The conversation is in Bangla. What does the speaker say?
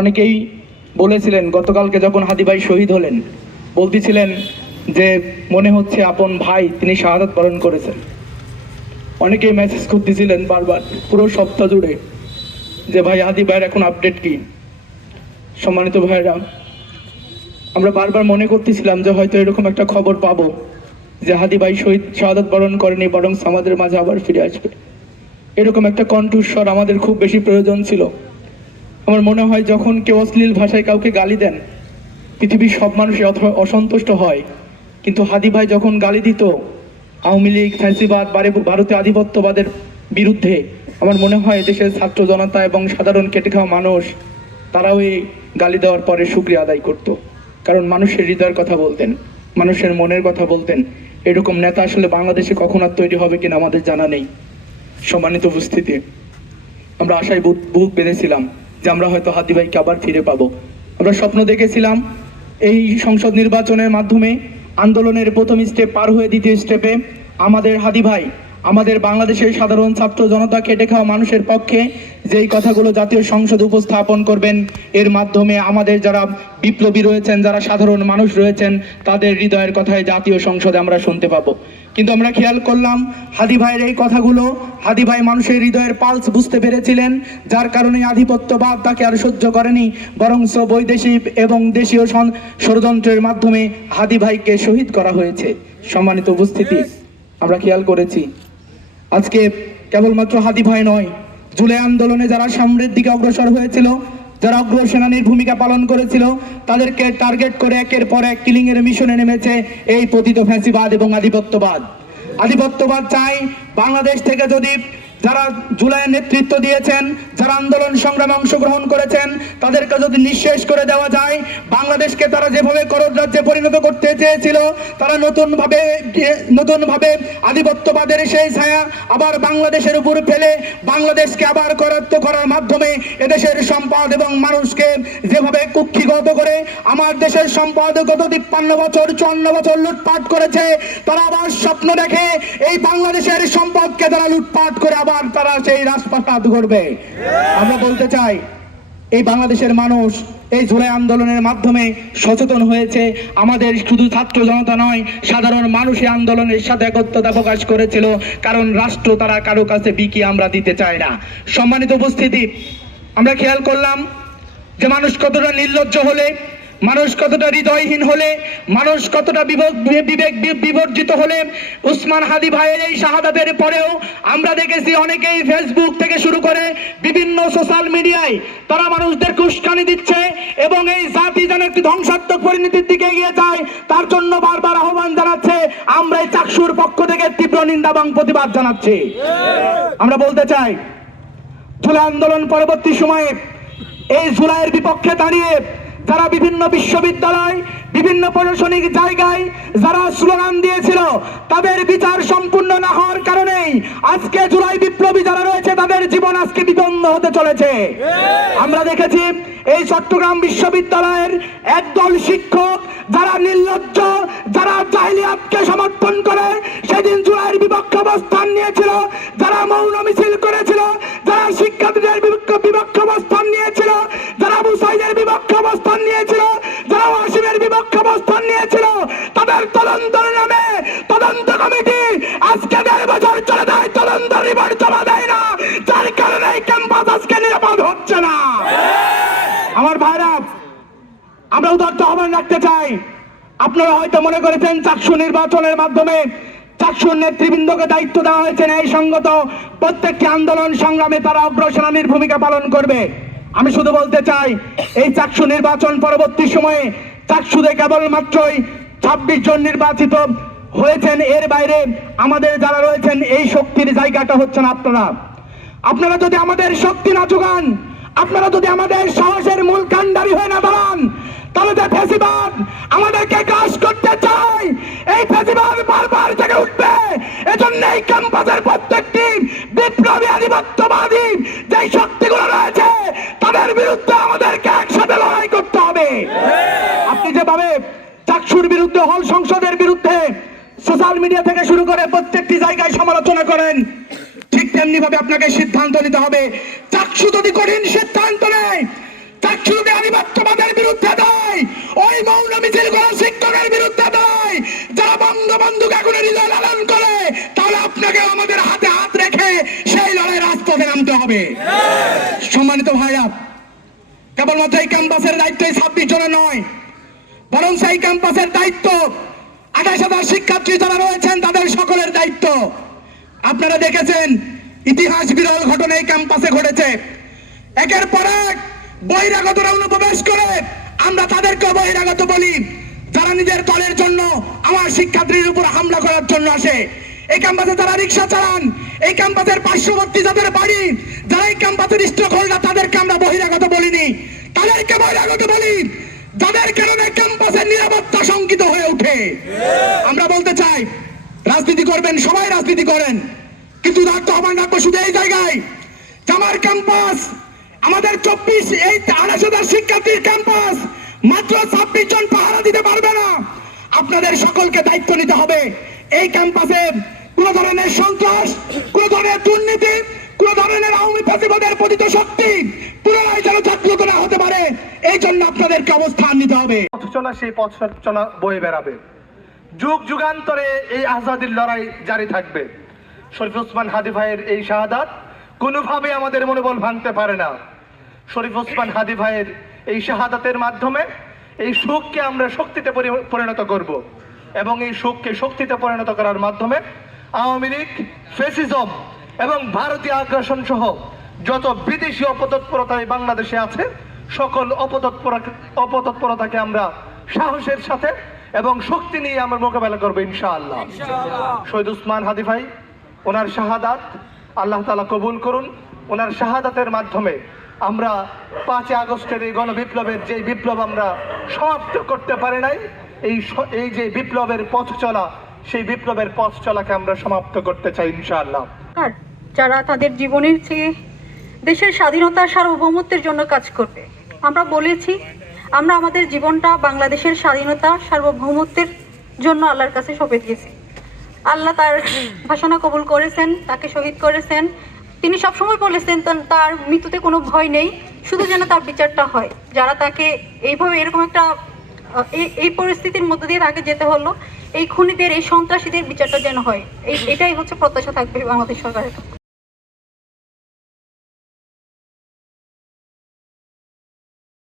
অনেকেই বলেছিলেন গতকালকে যখন হাদি ভাই শহীদ হলেন, বলতেছিলেন যে মনে হচ্ছে আপন ভাই তিনি শাহাদাত বরণ করেছেন। অনেকেই মেসেজ করতেছিলেন বারবার পুরো সপ্তাহ জুড়ে যে ভাই হাদি ভাইয়ের এখন আপডেট কি। সম্মানিত ভাইরা, আমরা বারবার মনে করতেছিলাম যে হয়তো এরকম একটা খবর পাবো যে হাদি ভাই শাহাদাত বরণ করেনি, বরং আমাদের মাঝে আবার ফিরে আসবে। এরকম একটা কণ্ঠস্বর আমাদের খুব বেশি প্রয়োজন ছিল। আমার মনে হয় যখন কেউ অশ্লীল ভাষায় কাউকে গালি দেন, পৃথিবীর সব মানুষই অসন্তুষ্ট হয়, কিন্তু হাদি ভাই যখন গালি দিত আওয়ামী লীগ, ফ্যাসিবাদ, ভারতীয় আধিপত্যবাদের বিরুদ্ধে, আমার মনে হয় দেশের ছাত্র জনতা এবং সাধারণ খেটে খাওয়া মানুষ তারাও এই গালি দেওয়ার পরে শুকরিয়া আদায় করত। কারণ মানুষের হৃদয়ের কথা বলতেন, মানুষের মনের কথা বলতেন। এরকম নেতা আসলে বাংলাদেশে কখন আর তৈরি হবে কিনা আমাদের জানা নেই। সম্মানিত উপস্থিতি, আমরা আশায় বুক বেঁধেছিলাম যে আমরা হয়তো হাদি ভাইকে আবার ফিরে পাবো। আমরা স্বপ্ন দেখেছিলাম এই সংসদ নির্বাচনের মাধ্যমে আন্দোলনের প্রথম স্টেপ পার হয়ে দ্বিতীয় স্টেপে আমাদের হাদি ভাই আমাদের বাংলাদেশের সাধারণ ছাত্র জনতা খেটে খাওয়া মানুষের পক্ষে যেই কথাগুলো জাতীয় সংসদে উপস্থাপন করবেন, এর মাধ্যমে আমাদের যারা বিপ্লবী রয়েছেন, যারা সাধারণ মানুষ রয়েছেন, তাদের হৃদয়ের কথাই জাতীয় সংসদে আমরা শুনতে পাবো। কিন্তু আমরা খেয়াল করলাম হাদি ভাইয়ের এই কথাগুলো, হাদি ভাই মানুষের হৃদয়ের পালস বুঝতে পেরেছিলেন, যার কারণে আধিপত্যবাদ তাকে আর সহ্য করেনি, বরং বৈদেশিক এবং দেশীয় ষড়যন্ত্রের মাধ্যমে হাদি ভাইকে শহীদ করা হয়েছে। সম্মানিত উপস্থিতি, আমরা খেয়াল করেছি আজকে কেবলমাত্র হাদি ভাই নয়, জুলাই আন্দোলনে যারা সামনের দিকে অগ্রসর হয়েছিল, যারা অগ্রসেনানীর ভূমিকা পালন করেছিল, তাদেরকে টার্গেট করে একের পর এক কিলিং এর মিশনে নেমেছে এই পতিত ফ্যাসিবাদ এবং আধিপত্যবাদ। আধিপত্যবাদ চাই বাংলাদেশ থেকে যদি যারা জুলাইয়ের নেতৃত্ব দিয়েছেন, যারা আন্দোলন সংগ্রামে অংশগ্রহণ করেছেন, তাদেরকে যদি নিঃশেষ করে দেওয়া যায়, বাংলাদেশকে তারা যেভাবে করদ রাজ্যে পরিণত করতে চেয়েছিল, তারা নতুনভাবে আধিপত্যবাদের সেই ছায়া আবার বাংলাদেশের উপর ফেলে বাংলাদেশকে আবার করায়ত্ত করার মাধ্যমে এদেশের সম্পদ এবং মানুষকে যেভাবে কুক্ষিগত করে আমার দেশের সম্পদ গত 53 বছর 54 বছর লুটপাট করেছে, তারা আবার স্বপ্ন দেখে এই বাংলাদেশের সম্পদকে তারা লুটপাট করে আবার তারা সেই রাজপথ করবে। আমরা বলতে চাই এই বাংলাদেশের মানুষ এই জুলাই আন্দোলনের মাধ্যমে সচেতন হয়েছে। আমাদের শুধু ছাত্র জনতা নয়, সাধারণ মানুষ এই আন্দোলনের সাথে একত্রতা প্রকাশ করেছিল, কারণ রাষ্ট্র তারা কারো কাছে বিকি আমরা দিতে চায় না। সম্মানিত উপস্থিতি, আমরা খেয়াল করলাম যে মানুষ কতটা নির্লজ্জ হলে, মানুষ কতটা হৃদয়হীন হলে, মানুষ কতটা বিবেক বিবর্জিত হলে উসমান হাদি ভাইয়ের এই শাহাদাতের পরেও আমরা দেখেছি অনেকেই ফেসবুক থেকে শুরু করে বিভিন্ন সোশ্যাল মিডিয়ায় তারা মানুষদের উস্কানি দিচ্ছে এবং এই জাতি যেন একটি ধ্বংসাত্মক পরিণতির দিকে এগিয়ে যায়, তার জন্য বারবার আহ্বান জানাচ্ছে। আমরা এই চাকসুর পক্ষ থেকে তীব্র নিন্দা এবং প্রতিবাদ জানাচ্ছি। আমরা বলতে চাই জুলাই আন্দোলন পরবর্তী সময়ে এই জুলাইয়ের বিপক্ষে দাঁড়িয়ে যারা বিভিন্ন বিশ্ববিদ্যালয়, বিভিন্ন প্রশাসনিক জায়গায় যারা স্লোগান দিয়েছিল, তাদের বিচার সম্পূর্ণ না হওয়ার কারণেই আজকে জুলাই বিপ্লবী যারা রয়েছে তাদের জীবন আজকে বিপন্ন হতে চলেছে। আমরা দেখেছি এই চট্টগ্রাম বিশ্ববিদ্যালয়ের একদল শিক্ষক যারা নির্লজ্জ, যারা জাহিলিয়াতকে সমর্থন করে সেদিন জুলাইয়ের বিপক্ষে অবস্থান নিয়েছিল, যারা মৌন মিছিল করেছিল, যারা শিক্ষার্থীদের বিপক্ষে অবস্থান নিয়েছিল, যারা আবু সাইদের বিপক্ষে অবস্থান নিয়েছিল, যারা ওয়াসিমের বিপক্ষে অবস্থান নিয়েছিল, তাদের তদন্তের নামে তদন্ত কমিটি আজকে 1.5 বছর চলে যায়, তদন্ত রিপোর্ট জমা দেয় না, যার কারণে ক্যাম্পাস আজকে নিরাপদ হচ্ছে না। আমার ভাইরা, আমরা উদাত্ত আহ্বান রাখতে চাই। আপনারা হয়তো মনে করেছেন চাকসু নির্বাচনের মাধ্যমে চাকসুর নেতৃবৃন্দকে দায়িত্ব দেওয়া হয়েছে ন্যায়সঙ্গত প্রত্যেকটি আন্দোলন সংগ্রামে তারা অগ্রসেনানীর ভূমিকা পালন করবে। আমি শুধু বলতে চাই এই চাকসু নির্বাচন পরবর্তী সময়ে চাকসুতে কেবলমাত্রই 26 জন নির্বাচিত হয়েছেন, এর বাইরে আমাদের যারা রয়েছেন এই শক্তির জায়গাটা হচ্ছেন আপনারা যদি আমাদের শক্তি না যোগান, আপনারা যদি আমাদের সাহসের মূল কাণ্ডারি হয়ে না দাঁড়ান, তাহলে যে ফ্যাসিবাদ আমাদেরকে গ্রাস করতে চায়, এই ফ্যাসিবাদ বারবার জেগে উঠবে। এজন্য এই ক্যাম্পাসের প্রত্যেকটি বিপ্লবী আধিপত্যবাদী যে শক্তিগুলো রয়েছে তাদের বিরুদ্ধে আমাদেরকে একসাথে লড়াই করতে হবে। আপনি যেভাবে চাকসুর বিরুদ্ধে, হল সংসদের বিরুদ্ধে সোশ্যাল মিডিয়া থেকে শুরু করে প্রত্যেকটি জায়গায় সমালোচনা করেন, ঠিক তেমনি ভাবে আপনাকে সিদ্ধান্ত নিতে হবে। চাকসু যদি কঠিন সিদ্ধান্ত নেয়, চাকসু যদি আধিপত্যবাদের বিরুদ্ধে দেয়, ওই মৌন মিছিল করা শিক্ষকের বিরুদ্ধে দেয়, যারা বঙ্গবন্ধুকে এখন হৃদয় লালন করে, তাহলে আপনাকে আমাদের হাতে হাত রেখে সেই লড়াই রাজপথে নামতে হবে। সম্মানিত ভাইরা, কেবলমাত্র এই ক্যাম্পাসের দায়িত্ব 26 জনের নয়, বরং সেই ক্যাম্পাসের দায়িত্ব 28,000 শিক্ষার্থী যারা রয়েছেন তাদের সকলের দায়িত্ব। আপনারা দেখেছেন ইতিহাস বিরল ঘটনা এই ক্যাম্পাসে ঘটেছে। একের পর এক বহিরাগতরা অনুপ্রবেশ করে, আমরা তাদেরকে বহিরাগত বলি, যারা নিজের দলের জন্য আমার শিক্ষার্থীর উপর হামলা করার জন্য আসে। এই ক্যাম্পাসে যারা রিক্সা চালান, এই ক্যাম্পাসের পার্শ্ববর্তী যাদের বাড়ি, যারা এই ক্যাম্পাসের স্টক হোল্ডার, তাদেরকে আমরা বহিরাগত বলিনি, তাদেরকে বহিরাগত বলি যাদের কারণে ক্যাম্পাসের নিরাপত্তা শঙ্কিত হয়ে ওঠে। আমরা বলতে চাই, রাজনীতি করবেন, সবাই রাজনীতি করেন, কিন্তু রাখতে আহ্বান রাখবো শুধু এই জায়গায়, আমার ক্যাম্পাস, আমাদের 28,000 শিক্ষার্থীর ক্যাম্পাস মাত্র 26 জন পাহারা দিতে পারবে না। আপনাদের সকলকে দায়িত্ব নিতে হবে। এই ক্যাম্পাসে কোন ধরনের সন্ত্রাস, কোন ধরনের দুর্নীতি, কোন ধরনের আওয়ামী ফ্যাসিবাদের পতিত শক্তি পুনরায় যেন জাগ্রত না হতে পারে, এই জন্য আপনাদেরকে অবস্থান নিতে হবে। পথ চলা সেই পথ চলা বয়ে বেড়াবে, যুগ যুগান্তরে এই আজাদির লড়াই জারি থাকবে। শরীফ ওসমান হাদী ভাইয়ের এই শাহাদাত কোনোভাবে আমাদের মনোবল ভাঙতে পারে না। শরীফ ওসমান হাদী ভাইয়ের এই শাহাদাতের মাধ্যমে এই সুখকে আমরা শক্তিতে পরিণত করব, এবং এই সুখকে শক্তিতে পরিণত করার মাধ্যমে আওয়ামী লীগ, ফ্যাসিজম এবং ভারতীয় আগ্রাসন সহ যত বিদেশি অপতৎপরতা এই বাংলাদেশে আছে, সকল অপতৎপরতাকে আমরা সাহসের সাথে এবং শক্তি নিয়ে আমরা মোকাবেলা করবো ইনশাআল্লাহ। শহীদ ওসমান হাদী ভাই, ওনার শাহাদাত আল্লাহ তাআলা কবুল করুন। ওনার শাহাদাতের মাধ্যমে আমরা 5 আগস্টের এই গণবিপ্লবের যে বিপ্লব আমরা সমাপ্ত করতে পারি নাই, এই যে বিপ্লবের পথ চলা, সেই বিপ্লবের পথ চলাকে আমরা সমাপ্ত করতে চাই ইনশাআল্লাহ। যারা তাদের জীবনের চেয়ে দেশের স্বাধীনতা সার্বভৌমত্বের জন্য কাজ করবে। আমরা বলেছি, আমরা আমাদের জীবনটা বাংলাদেশের স্বাধীনতা সার্বভৌমত্বের জন্য আল্লাহর কাছে সঁপে দিয়েছি। আল্লাহ তার ঘোষণা কবুল করেছেন, তাকে শহীদ করেছেন। তিনি সবসময় বলেছেন তার মৃত্যুতে কোনো ভয় নেই, শুধু যেন তার বিচারটা হয়। যারা তাকে এইভাবে এরকম একটা এই পরিস্থিতির মধ্য দিয়ে তাকে যেতে হলো, এই খুনিদের, এই সন্ত্রাসীদের বিচারটা যেন হয়, এটাই হচ্ছে প্রত্যাশা থাকবে বাংলাদেশ সরকারের।